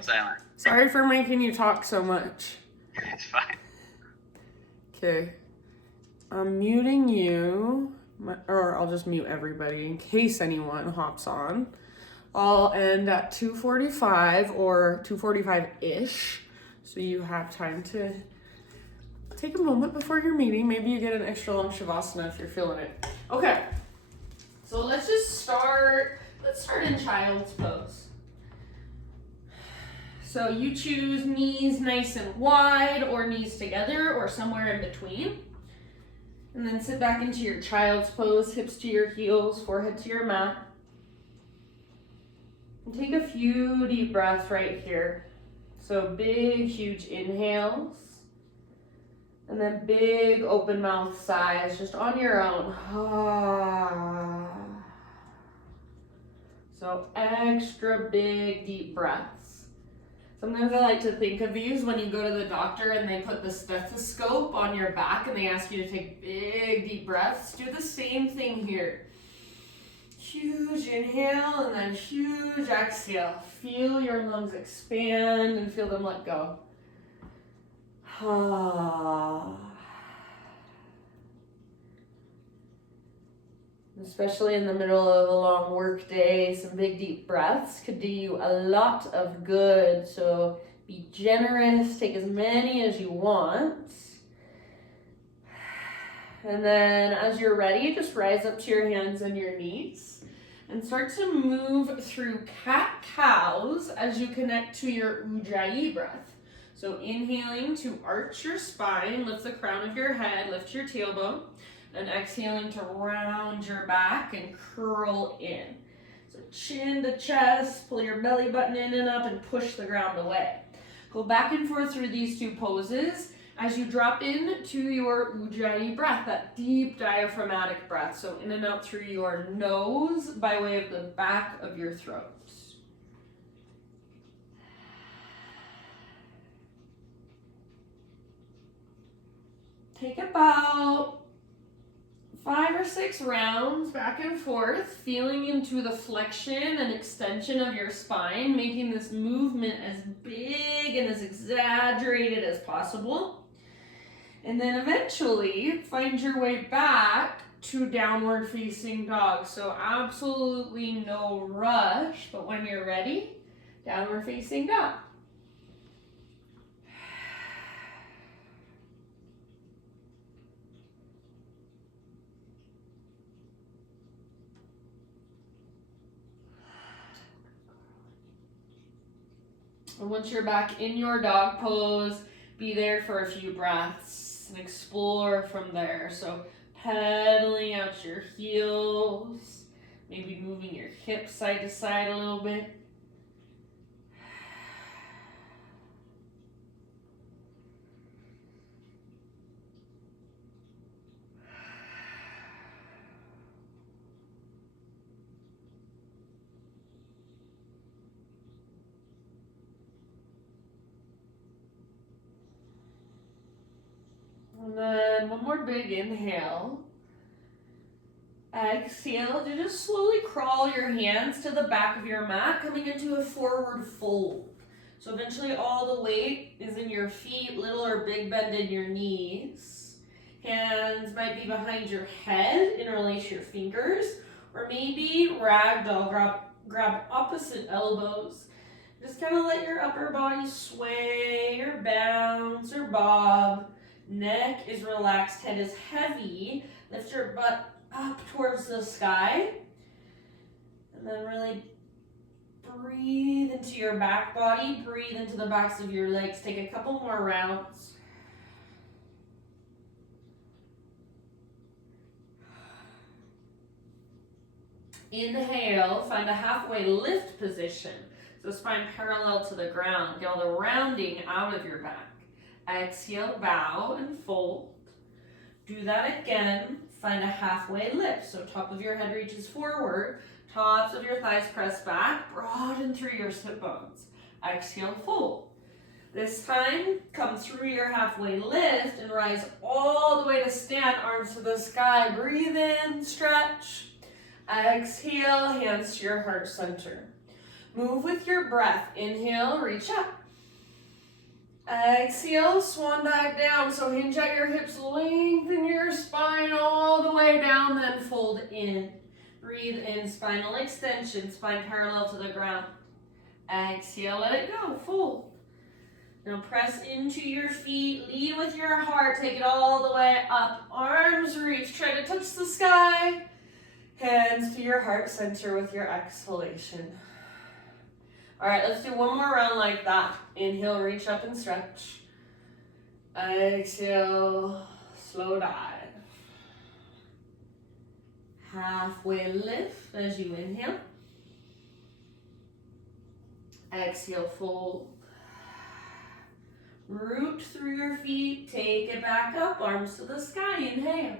on silent. Sorry for making you talk so much. It's fine. Okay. I'm muting you, or I'll just mute everybody in case anyone hops on. I'll end at 2:45 or 2:45-ish, so you have time to take a moment before your meeting. Maybe you get an extra long shavasana if you're feeling it. Okay, so let's just start. Let's start in child's pose. So you choose knees nice and wide, or knees together, or somewhere in between. And then sit back into your child's pose, hips to your heels, forehead to your mat. And take a few deep breaths right here. So big, huge inhales. And then big open mouth sighs, just on your own. So extra big, deep breaths. Sometimes I like to think of these when you go to the doctor and they put the stethoscope on your back and they ask you to take big, deep breaths. Do the same thing here. Huge inhale and then huge exhale. Feel your lungs expand and feel them let go. Especially in the middle of a long work day, some big deep breaths could do you a lot of good. So be generous, take as many as you want. And then as you're ready, just rise up to your hands and your knees and start to move through cat-cows as you connect to your ujjayi breath. So inhaling to arch your spine, lift the crown of your head, lift your tailbone. And exhaling to round your back and curl in. So chin to chest, pull your belly button in and up and push the ground away. Go back and forth through these two poses as you drop into your ujjayi breath, that deep diaphragmatic breath. So in and out through your nose by way of the back of your throat. Take about 5 or 6 rounds back and forth, feeling into the flexion and extension of your spine, making this movement as big and as exaggerated as possible. And then eventually find your way back to downward facing dog. So absolutely no rush, but when you're ready, downward facing dog. And once you're back in your dog pose, be there for a few breaths and explore from there. So pedaling out your heels, maybe moving your hips side to side a little bit. And then one more big inhale. Exhale to just slowly crawl your hands to the back of your mat, coming into a forward fold. So eventually all the weight is in your feet, little or big bend in your knees. Hands might be behind your head, interlace your fingers, or maybe ragdoll, grab opposite elbows. Just kind of let your upper body sway or bounce or bob. Neck is relaxed, head is heavy. Lift your butt up towards the sky. And then really breathe into your back body. Breathe into the backs of your legs. Take a couple more rounds. Inhale, find a halfway lift position. So spine parallel to the ground. Get all the rounding out of your back. Exhale, bow and fold. Do that again. Find a halfway lift. So top of your head reaches forward. Tops of your thighs press back. Broaden through your sit bones. Exhale, fold. This time, come through your halfway lift and rise all the way to stand, arms to the sky. Breathe in, stretch. Exhale, hands to your heart center. Move with your breath. Inhale, reach up. Exhale, swan dive down. So hinge at your hips, lengthen your spine all the way down, then fold in. Breathe in, spinal extension, spine parallel to the ground. Exhale, let it go, fold. Now press into your feet, lead with your heart, take it all the way up. Arms reach, try to touch the sky. Hands to your heart center with your exhalation. All right, let's do one more round like that. Inhale, reach up and stretch. Exhale, slow dive. Halfway lift as you inhale. Exhale, fold. Root through your feet, take it back up, arms to the sky, inhale.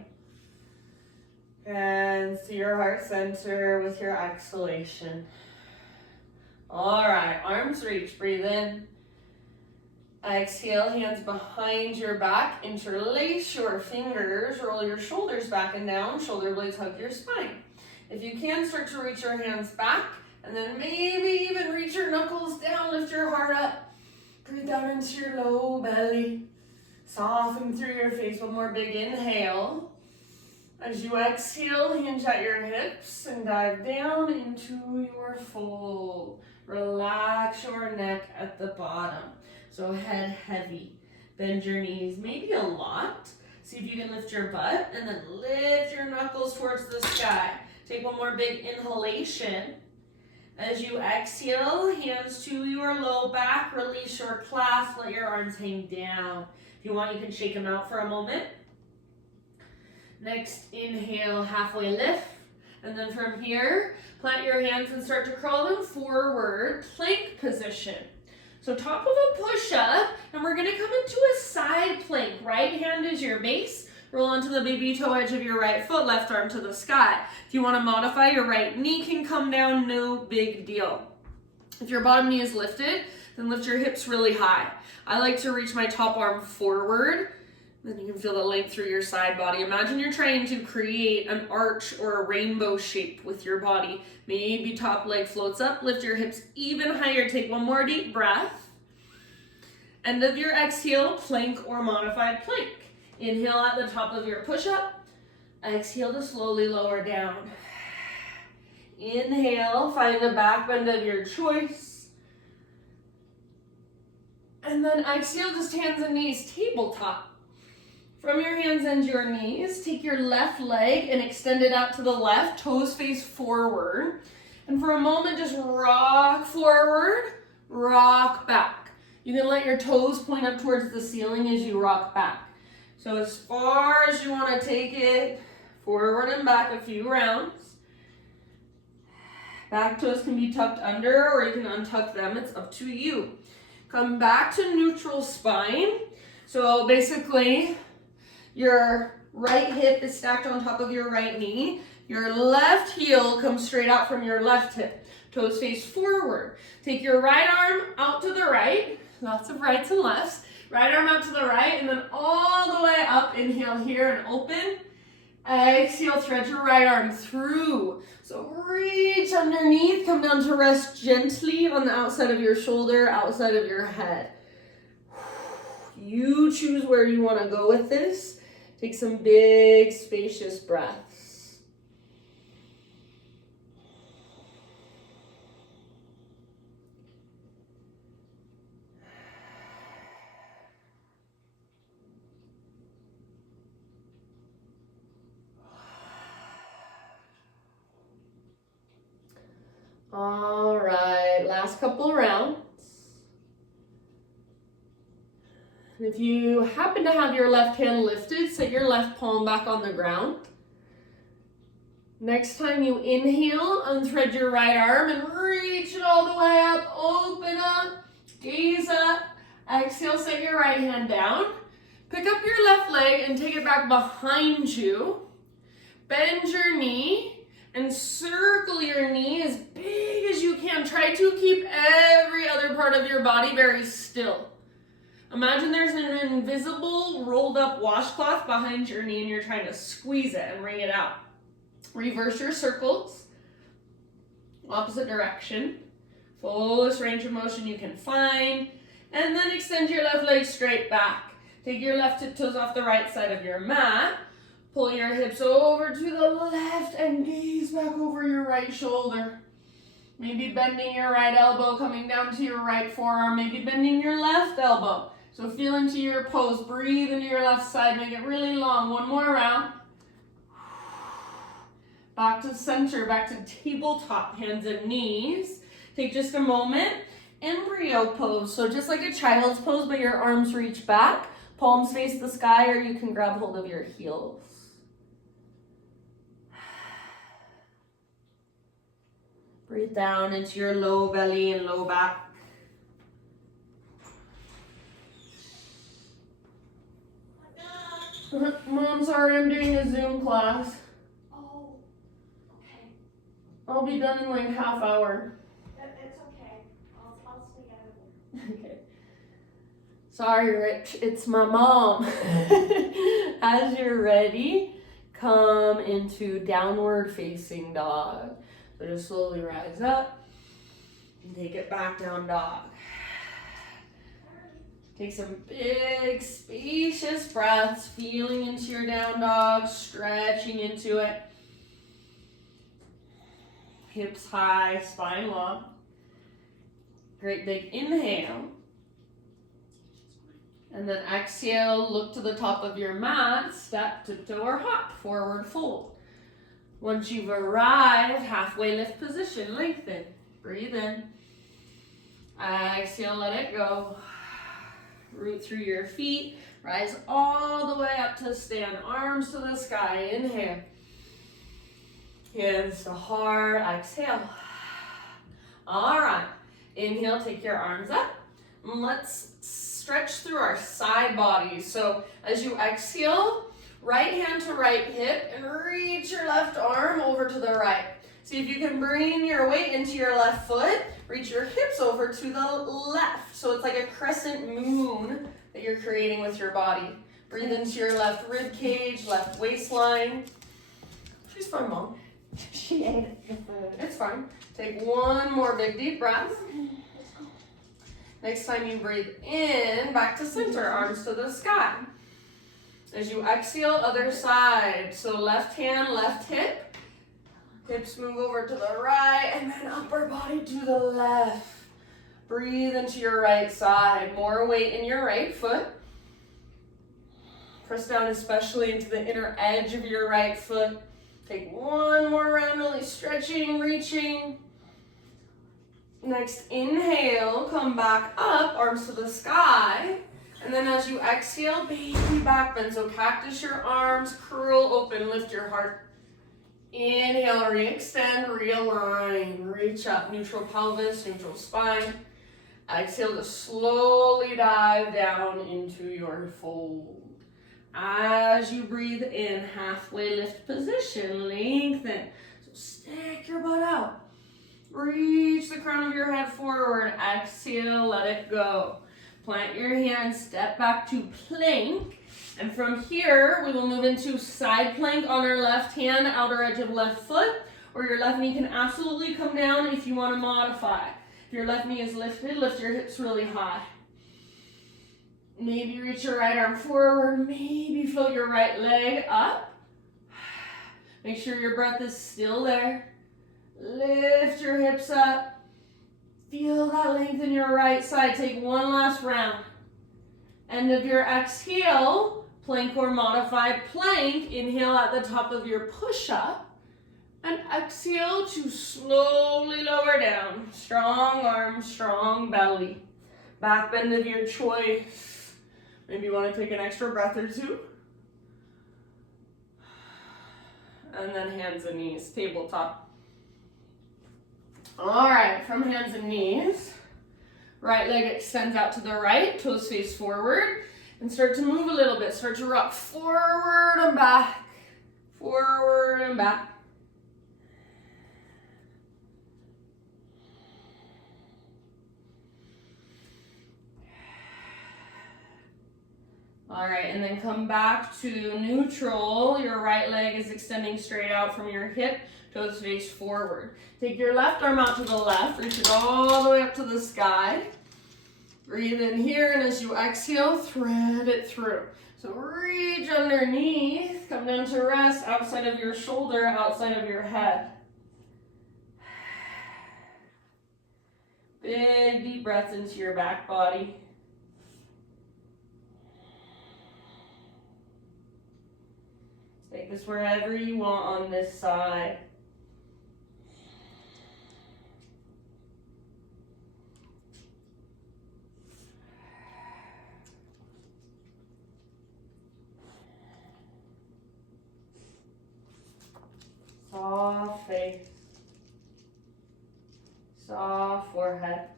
Hands to your heart center with your exhalation. All right, arms reach, breathe in. Exhale, hands behind your back, interlace your fingers, roll your shoulders back and down, shoulder blades hug your spine. If you can, start to reach your hands back, and then maybe even reach your knuckles down, lift your heart up. Breathe down into your low belly. Soften through your face, one more big inhale. As you exhale, hinge at your hips and dive down into your fold. Relax your neck at the bottom. So head heavy. Bend your knees, maybe a lot. See if you can lift your butt and then lift your knuckles towards the sky. Take one more big inhalation. As you exhale, hands to your low back, release your clasp, let your arms hang down. If you want, you can shake them out for a moment. Next, inhale, halfway lift. And then from here, plant your hands and start to crawl them forward, plank position. So top of a push-up, and we're gonna come into a side plank. Right hand is your base. Roll onto the baby toe edge of your right foot, left arm to the sky. If you wanna modify, your right knee can come down, no big deal. If your bottom knee is lifted, then lift your hips really high. I like to reach my top arm forward. Then you can feel the length through your side body. Imagine you're trying to create an arch or a rainbow shape with your body. Maybe top leg floats up, lift your hips even higher. Take one more deep breath. End of your exhale, plank or modified plank. Inhale at the top of your push-up. Exhale to slowly lower down. Inhale, find the back bend of your choice. And then exhale, just hands and knees, tabletop. From your hands and your knees, take your left leg and extend it out to the left, toes face forward. And for a moment, just rock forward, rock back. You can let your toes point up towards the ceiling as you rock back. So as far as you want to take it, forward and back a few rounds. Back toes can be tucked under or you can untuck them, it's up to you. Come back to neutral spine. So basically, your right hip is stacked on top of your right knee. Your left heel comes straight out from your left hip. Toes face forward. Take your right arm out to the right. Lots of rights and lefts. Right arm out to the right and then all the way up. Inhale here and open. Exhale, thread your right arm through. So reach underneath. Come down to rest gently on the outside of your shoulder, outside of your head. You choose where you want to go with this. Take some big, spacious breaths. All right, last couple rounds. And if you happen to have your left hand lifted, set your left palm back on the ground. Next time you inhale, unthread your right arm and reach it all the way up, open up, gaze up. Exhale, set your right hand down. Pick up your left leg and take it back behind you. Bend your knee and circle your knee as big as you can. Try to keep every other part of your body very still. Imagine there's an invisible rolled up washcloth behind your knee and you're trying to squeeze it and wring it out. Reverse your circles, opposite direction. Fullest range of motion you can find. And then extend your left leg straight back. Take your left toes off the right side of your mat. Pull your hips over to the left and gaze back over your right shoulder. Maybe bending your right elbow, coming down to your right forearm. Maybe bending your left elbow. So feel into your pose. Breathe into your left side. Make it really long. One more round. Back to center. Back to tabletop. Hands and knees. Take just a moment. Embryo pose. So just like a child's pose, but your arms reach back. Palms face the sky, or you can grab hold of your heels. Breathe down into your low belly and low back. Mom, sorry, I'm doing a Zoom class. Oh, okay. I'll be done in like half hour. It's okay. I'll stay out of it. Okay. Sorry, Rich, it's my mom. As you're ready, come into downward facing dog. So just slowly rise up and take it back down dog. Take some big, spacious breaths, feeling into your down dog, stretching into it. Hips high, spine long. Great big inhale. And then exhale, look to the top of your mat, step, tiptoe, or hop, forward fold. Once you've arrived, halfway lift position, lengthen. Breathe in. Exhale, let it go. Root through your feet. Rise all the way up to stand. Arms to the sky. Inhale. Hands to heart. Exhale. All right. Inhale, take your arms up. And let's stretch through our side bodies. So as you exhale, right hand to right hip and reach your left arm over to the right. See if you can bring your weight into your left foot. Reach your hips over to the left. So it's like a crescent moon that you're creating with your body. Breathe into your left rib cage, left waistline. She's fine, Mom. She ate it. It's fine. Take one more big deep breath. Next time you breathe in, back to center, arms to the sky. As you exhale, other side. So left hand, left hip. Hips move over to the right, and then upper body to the left. Breathe into your right side. More weight in your right foot. Press down especially into the inner edge of your right foot. Take one more round, really stretching, reaching. Next, inhale, come back up, arms to the sky. And then as you exhale, baby back bend. So cactus your arms, curl open, lift your heart. Inhale, re-extend, realign, reach up, neutral pelvis, neutral spine. Exhale to slowly dive down into your fold. As you breathe in, halfway lift position, lengthen. So stick your butt out. Reach the crown of your head forward. Exhale, let it go. Plant your hands, step back to plank. And from here, we will move into side plank on our left hand, outer edge of left foot, or your left knee can absolutely come down if you want to modify. If your left knee is lifted, lift your hips really high. Maybe reach your right arm forward, maybe float your right leg up. Make sure your breath is still there. Lift your hips up. Feel that length in your right side. Take one last round. End of your exhale, plank or modified plank. Inhale at the top of your push-up. And exhale to slowly lower down. Strong arms, strong belly. Back bend of your choice. Maybe you want to take an extra breath or two. And then hands and knees, tabletop. All right, from hands and knees, right leg extends out to the right, toes face forward, and start to move a little bit. Start to rock forward and back, forward and back. All right, and then come back to neutral. Your right leg is extending straight out from your hip. toes face forward. Take your left arm out to the left, reach it all the way up to the sky. Breathe in here, and as you exhale, thread it through. So reach underneath, come down to rest outside of your shoulder, outside of your head. Big deep breaths into your back body. Take this wherever you want on this side. Soft face. Soft forehead.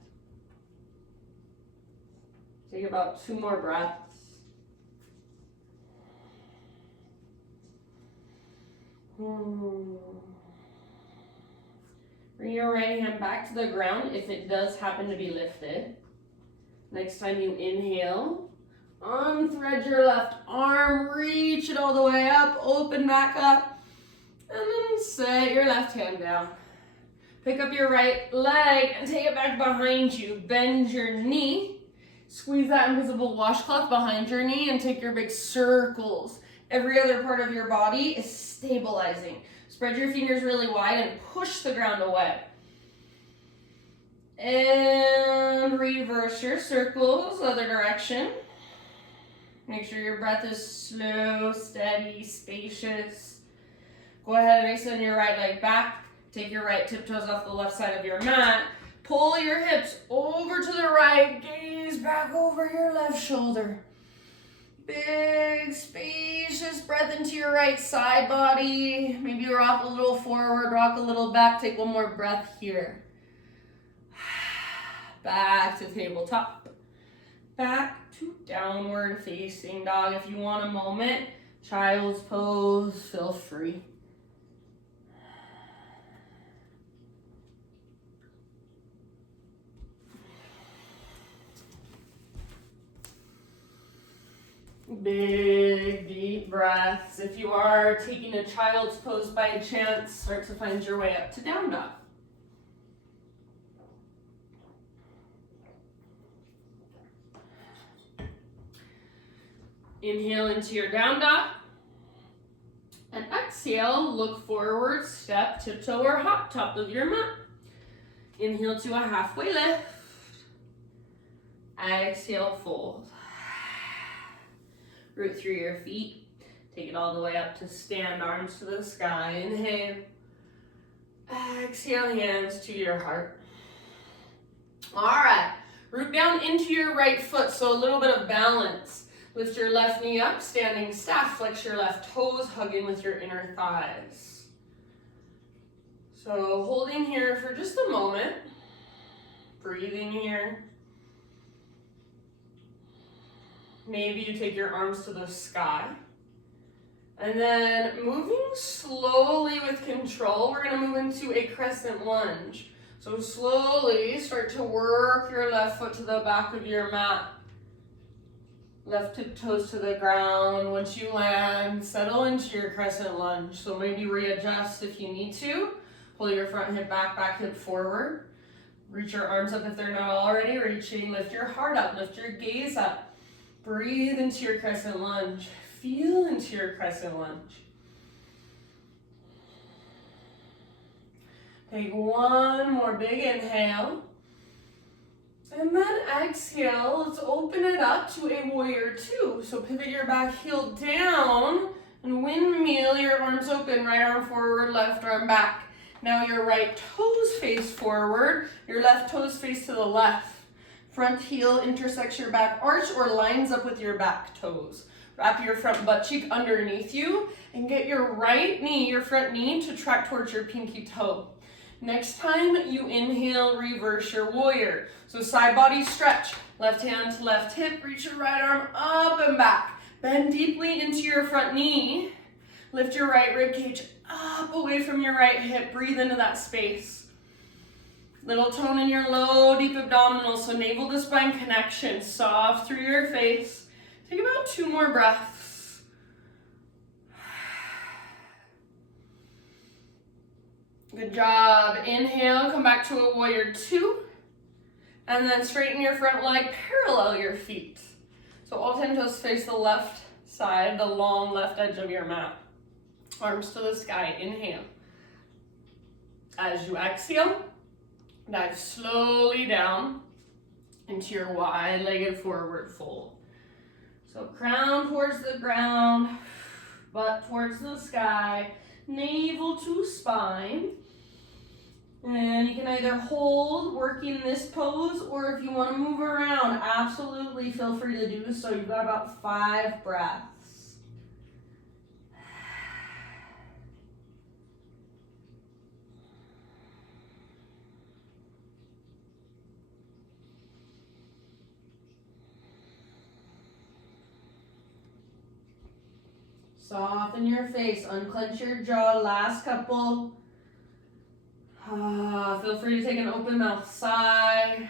Take about 2 more breaths. Bring your right hand back to the ground if it does happen to be lifted. Next time you inhale, unthread your left arm, reach it all the way up, open back up, and then set your left hand down. Pick up your right leg and take it back behind you. Bend your knee. Squeeze that invisible washcloth behind your knee and take your big circles. Every other part of your body is stabilizing. Spread your fingers really wide and push the ground away. And reverse your circles, other direction. Make sure your breath is slow, steady, spacious. Go ahead and extend your right leg back. Take your right tiptoes off the left side of your mat. Pull your hips over to the right. Gaze back over your left shoulder. Big, spacious breath into your right side body. Maybe rock a little forward, rock a little back. Take one more breath here. Back to tabletop. Back to downward facing dog. If you want a moment, child's pose, feel free. Big, deep breaths. If you are taking a child's pose by chance, start to find your way up to down dog. Inhale into your down dog. And exhale, look forward, step, tiptoe, or hop, top of your mat. Inhale to a halfway lift. Exhale, fold. Root through your feet. Take it all the way up to stand, arms to the sky. Inhale. Exhale, hands to your heart. All right. Root down into your right foot, so a little bit of balance. Lift your left knee up, standing staff. Flex your left toes, hug in with your inner thighs. So holding here for just a moment. Breathing here. Maybe you take your arms to the sky. And then moving slowly with control, we're going to move into a crescent lunge. So slowly start to work your left foot to the back of your mat. Left tiptoes to the ground. Once you land, settle into your crescent lunge. So maybe readjust if you need to. Pull your front hip back, back hip forward. Reach your arms up if they're not already reaching. Lift your heart up, lift your gaze up. Breathe into your crescent lunge. Feel into your crescent lunge. Take one more big inhale. And then exhale, let's open it up to a warrior two. So pivot your back heel down and windmill your arms open, right arm forward, left arm back. Now your right toes face forward, your left toes face to the left. Front heel intersects your back arch or lines up with your back toes. Wrap your front butt cheek underneath you and get your right knee, your front knee, to track towards your pinky toe. Next time you inhale, reverse your warrior. So side body stretch, left hand to left hip, reach your right arm up and back. Bend deeply into your front knee. Lift your right rib cage up away from your right hip. Breathe into that space. Little tone in your low, deep abdominal, so navel to spine connection, soft through your face. Take about 2 more breaths. Good job. Inhale, come back to a warrior two. And then straighten your front leg, parallel your feet. So all 10 toes face the left side, the long left edge of your mat. Arms to the sky, inhale. As you exhale, dive slowly down into your wide-legged forward fold. So crown towards the ground, butt towards the sky, navel to spine. And you can either hold, working this pose, or if you want to move around, absolutely feel free to do so. You've got about 5 breaths. Soften your face, unclench your jaw, last couple. Feel free to take an open mouth sigh.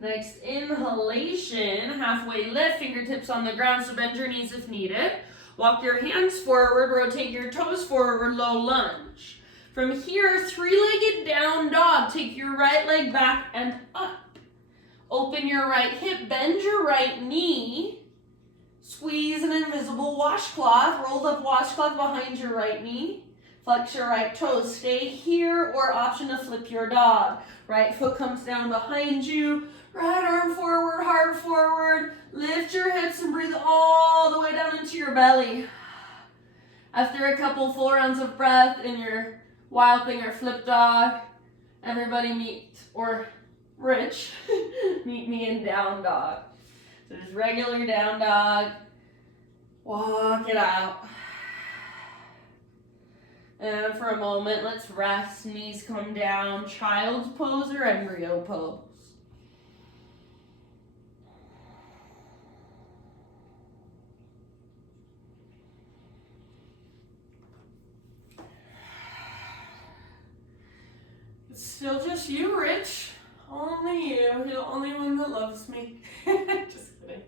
Next inhalation, halfway lift, fingertips on the ground, so bend your knees if needed. Walk your hands forward, rotate your toes forward, low lunge. From here, 3-legged down dog. Take your right leg back and up. Open your right hip, bend your right knee. Squeeze an invisible washcloth, rolled up washcloth behind your right knee. Flex your right toes, stay here, or option to flip your dog. Right foot comes down behind you, right arm forward, heart forward. Lift your hips and breathe all the way down into your belly. After a couple full rounds of breath in your wild thing or flip dog, everybody meet, or Rich, meet me in down dog. So just regular down dog, walk it out. And for a moment, let's rest, knees come down, child's pose or embryo pose. It's still just you, Rich. Only you. You're the only one that loves me. Just kidding.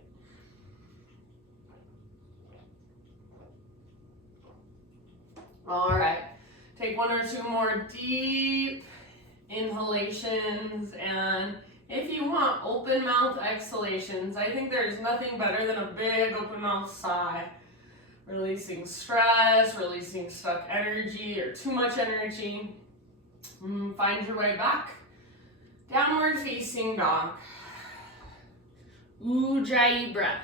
All right. Take 1 or 2 more deep inhalations, and if you want, open mouth exhalations. I think there's nothing better than a big open mouth sigh. Releasing stress, releasing stuck energy or too much energy. Find your way back. Downward facing dog. Ujjayi breath.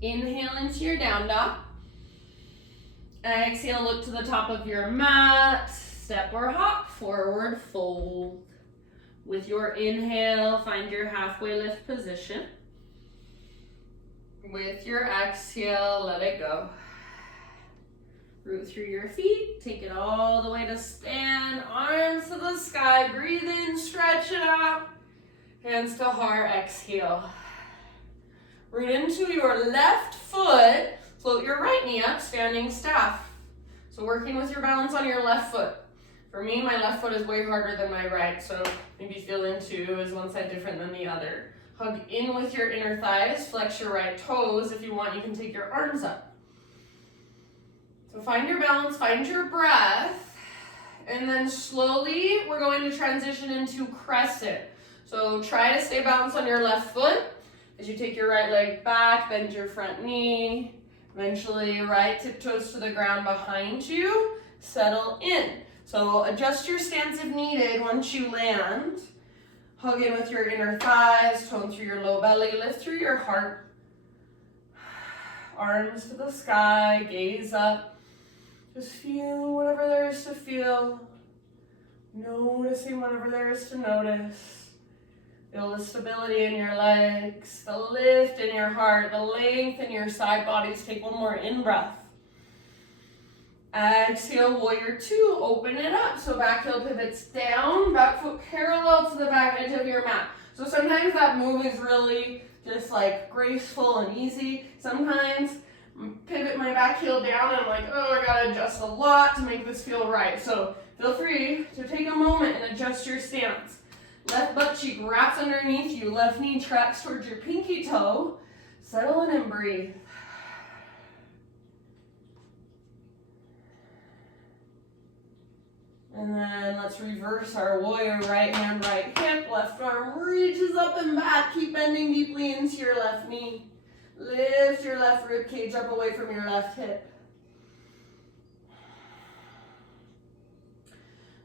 Inhale into your down dog. Exhale, look to the top of your mat. Step or hop, forward fold. With your inhale, find your halfway lift position. With your exhale, let it go. Root through your feet, take it all the way to stand, arms to the sky, breathe in, stretch it out, hands to heart, exhale. Root into your left foot, float your right knee up, standing staff. So working with your balance on your left foot. For me, my left foot is way harder than my right, so maybe feel into, is one side different than the other. Hug in with your inner thighs, flex your right toes. If you want, you can take your arms up. So find your balance, find your breath, and then slowly we're going to transition into crescent. So try to stay balanced on your left foot as you take your right leg back, bend your front knee, eventually right tiptoes to the ground behind you, settle in. So adjust your stance if needed once you land. Hug in with your inner thighs, tone through your low belly, lift through your heart. Arms to the sky, gaze up. Just feel whatever there is to feel. Noticing whatever there is to notice. Feel the stability in your legs, the lift in your heart, the length in your side bodies. Take 1 more in-breath. Exhale, warrior 2, open it up. So back heel pivots down, back foot parallel to the back edge of your mat. So sometimes that move is really just like graceful and easy. Sometimes pivot my back heel down and I'm like, oh, I gotta adjust a lot to make this feel right. So feel free to take a moment and adjust your stance. Left butt cheek wraps underneath you, left knee tracks towards your pinky toe. Settle in and breathe. And then let's reverse our warrior. Right hand, right hip. Left arm reaches up and back. Keep bending deeply into your left knee. Lift your left rib cage up away from your left hip.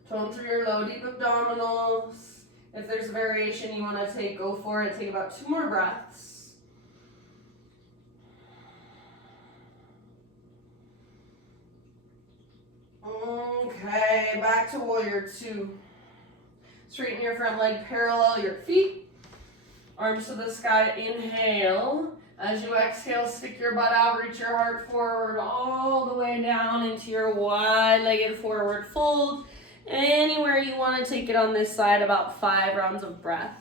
Tone through your low, deep abdominals. If there's a variation you want to take, go for it. Take about 2 more breaths. Okay, back to warrior 2. Straighten your front leg, parallel your feet. Arms to the sky, inhale. As you exhale, stick your butt out, reach your heart forward all the way down into your wide-legged forward fold. Anywhere you want to take it on this side, about 5 rounds of breath.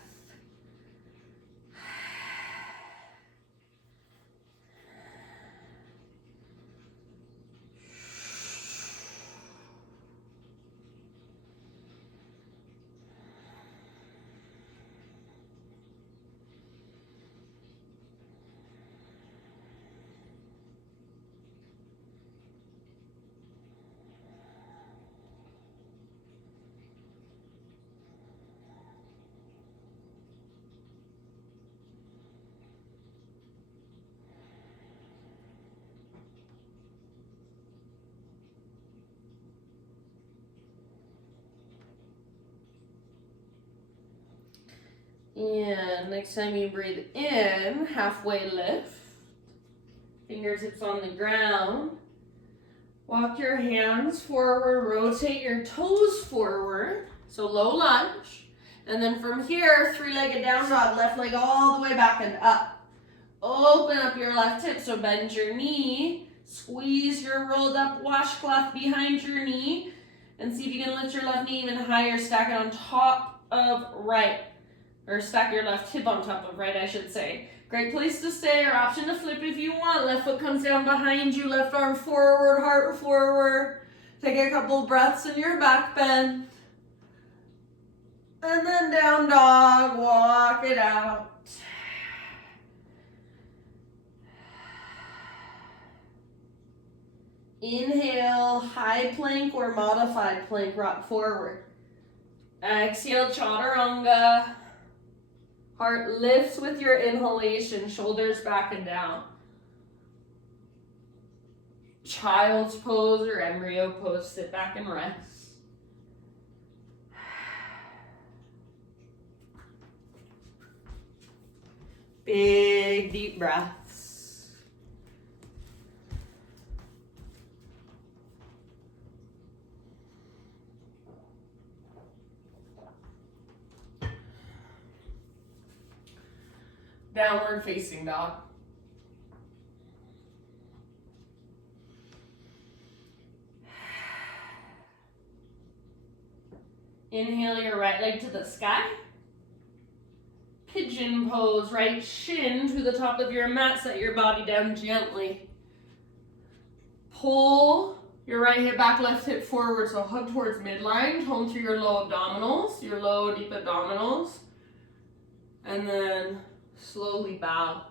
And next time you breathe in, halfway lift. Fingertips on the ground. Walk your hands forward, rotate your toes forward. So low lunge. And then from here, 3-legged down dog, left leg all the way back and up. Open up your left hip, so bend your knee. Squeeze your rolled up washcloth behind your knee. And see if you can lift your left knee even higher, stack it on top of right. Or stack your left hip on top of right, I should say. Great place to stay, or option to flip if you want. Left foot comes down behind you, left arm forward, heart forward. Take a couple breaths in your back bend. And then down dog, walk it out. Inhale, high plank or modified plank, rock forward. Exhale, chaturanga. Heart lifts with your inhalation, shoulders back and down. Child's pose or embryo pose, sit back and rest. Big, deep breaths. Downward facing dog. Inhale your right leg to the sky. Pigeon pose, right shin to the top of your mat, set your body down gently. Pull your right hip back, left hip forward, so hug towards midline, tone through your low abdominals, your low deep abdominals, and then slowly bow.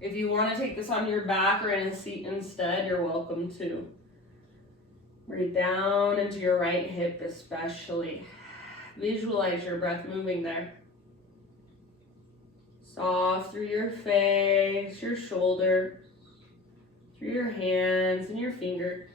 If you want to take this on your back or in a seat instead, you're welcome to. Breathe down into your right hip especially. Visualize your breath moving there. Soft through your face, your shoulders, through your hands and your fingers.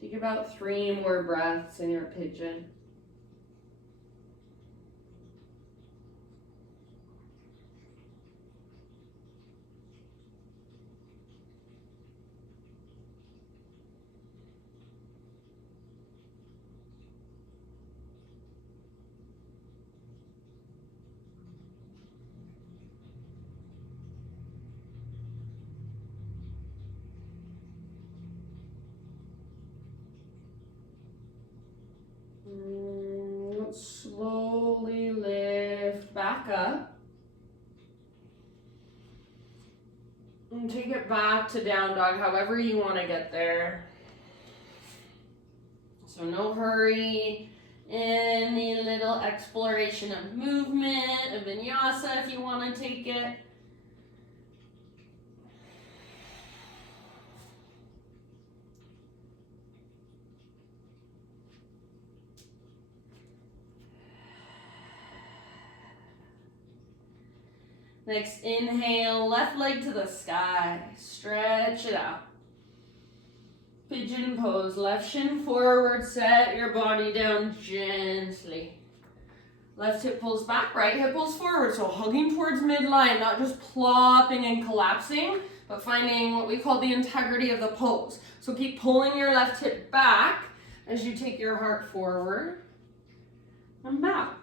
Take about 3 more breaths in your pigeon. Let's slowly lift back up. And take it back to down dog, however you want to get there. So no hurry. Any little exploration of movement, of vinyasa if you want to take it. Next inhale, left leg to the sky. Stretch it out. Pigeon pose, left shin forward, set your body down gently. Left hip pulls back, right hip pulls forward. So hugging towards midline, not just plopping and collapsing, but finding what we call the integrity of the pose. So keep pulling your left hip back as you take your heart forward and back.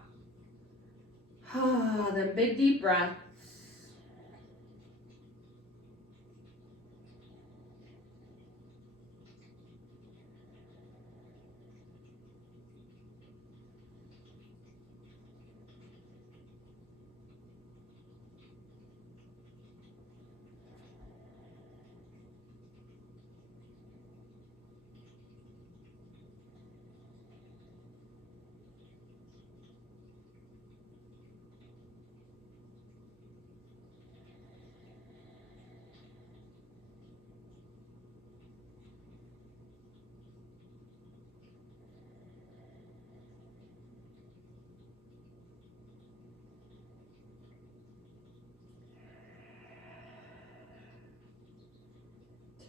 Then big deep breath.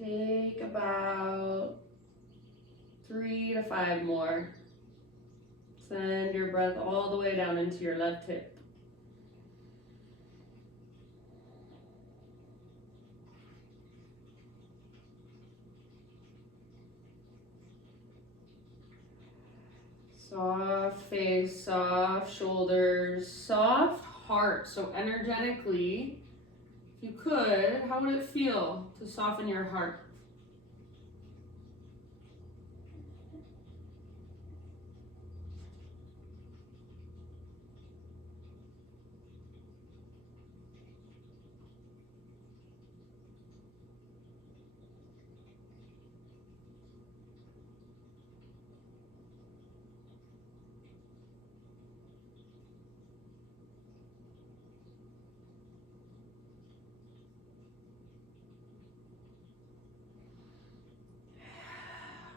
Take about 3 to 5 more. Send your breath all the way down into your left hip. Soft face, soft shoulders, soft heart. So energetically, if you could, how would it feel to soften your heart?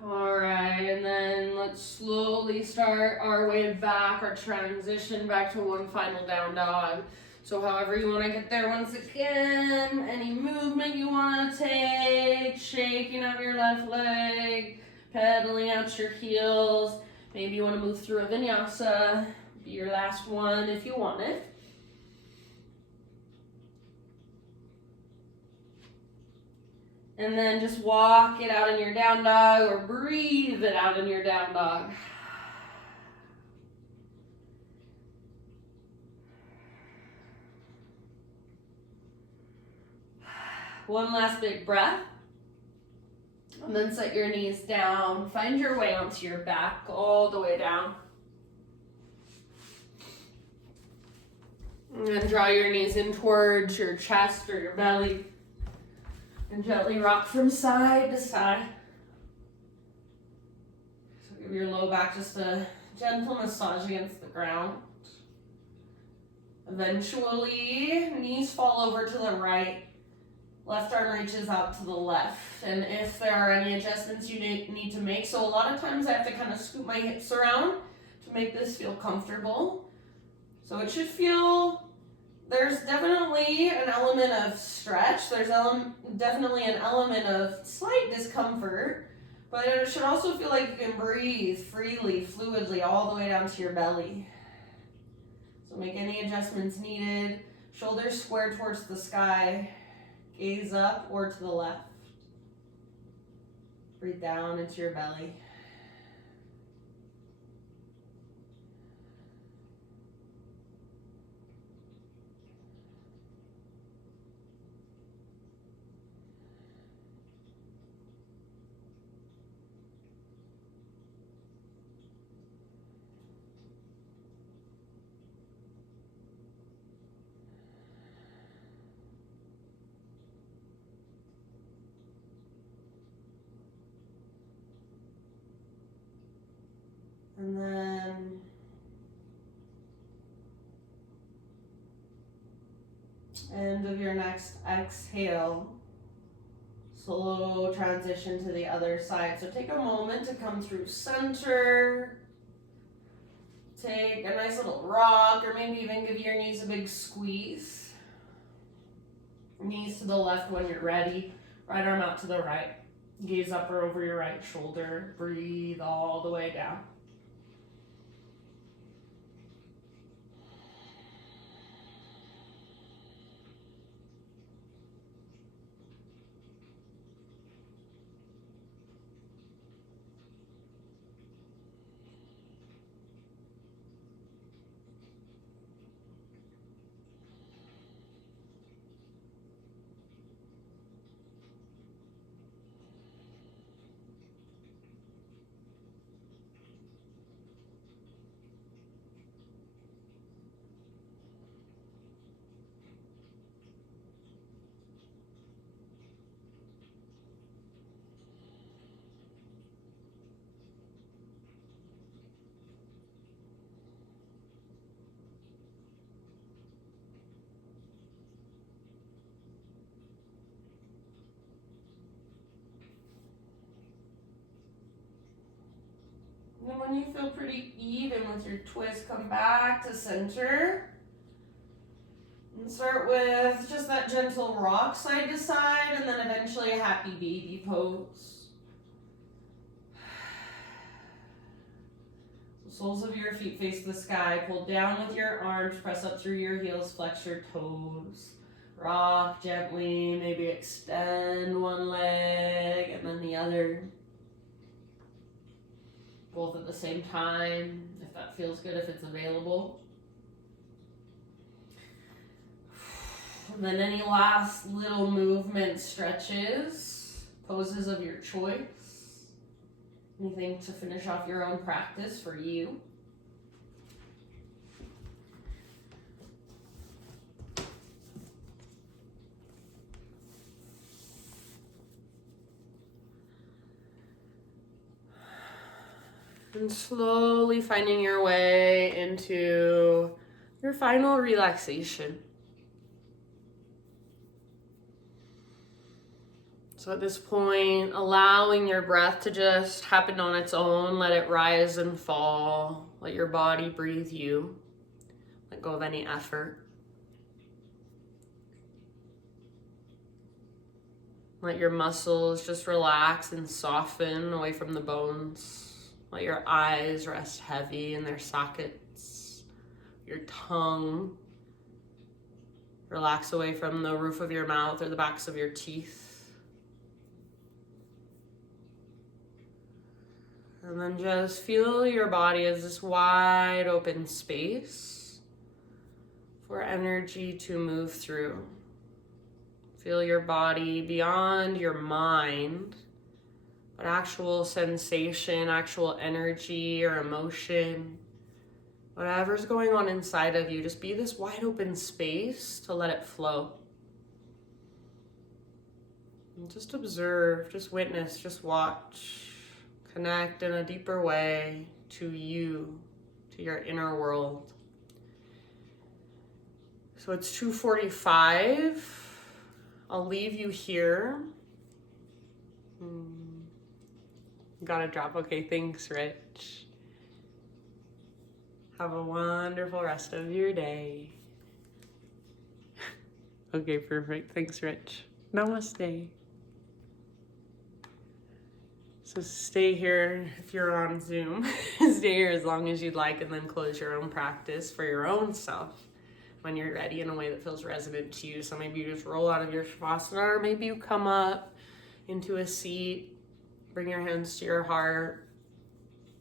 All right, and then let's slowly start our way back, our transition back to one final down dog. So however you want to get there, once again, any movement you want to take, shaking out your left leg, pedaling out your heels. Maybe you want to move through a vinyasa, be your last one if you want it. And then just walk it out in your down dog or breathe it out in your down dog. One last big breath. And then set your knees down. Find your way onto your back all the way down. And then draw your knees in towards your chest or your belly. And gently rock from side to side. So give your low back just a gentle massage against the ground. Eventually, knees fall over to the right. Left arm reaches out to the left. And if there are any adjustments you need to make, so a lot of times I have to kind of scoop my hips around to make this feel comfortable. So it should feel, there's definitely an element of stretch. There's definitely an element of slight discomfort, but it should also feel like you can breathe freely, fluidly, all the way down to your belly. So make any adjustments needed. Shoulders square towards the sky. Gaze up or to the left. Breathe down into your belly. And then end of your next exhale, slow transition to the other side. So take a moment to come through center. Take a nice little rock, or maybe even give your knees a big squeeze. Knees to the left when you're ready. Right arm out to the right. Gaze up or over your right shoulder. Breathe all the way down. And then when you feel pretty even with your twist, come back to center. And start with just that gentle rock side to side, and then eventually a happy baby pose. Soles of your feet face the sky. Pull down with your arms. Press up through your heels. Flex your toes. Rock gently. Maybe extend one leg and then the other. Both at the same time, if that feels good, if it's available. And then any last little movement stretches, poses of your choice. Anything to finish off your own practice for you. And slowly finding your way into your final relaxation. So at this point, allowing your breath to just happen on its own. Let it rise and fall. Let your body breathe you. Let go of any effort. Let your muscles just relax and soften away from the bones. Let your eyes rest heavy in their sockets. Your tongue relax away from the roof of your mouth or the backs of your teeth. And then just feel your body as this wide open space for energy to move through. Feel your body beyond your mind, but actual sensation, actual energy or emotion, whatever's going on inside of you, just be this wide open space to let it flow. And just observe, just witness, just watch. Connect in a deeper way to you, to your inner world. So it's 2:45. I'll leave you here. Gotta drop. Okay, thanks, Rich. Have a wonderful rest of your day. Okay, perfect. Thanks, Rich. Namaste. So stay here if you're on Zoom. Stay here as long as you'd like, and then close your own practice for your own self when you're ready in a way that feels resonant to you. So maybe you just roll out of your Shavasana, or maybe you come up into a seat, bring your hands to your heart,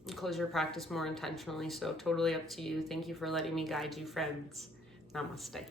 and close your practice more intentionally. So totally up to you. Thank you for letting me guide you, friends. Namaste.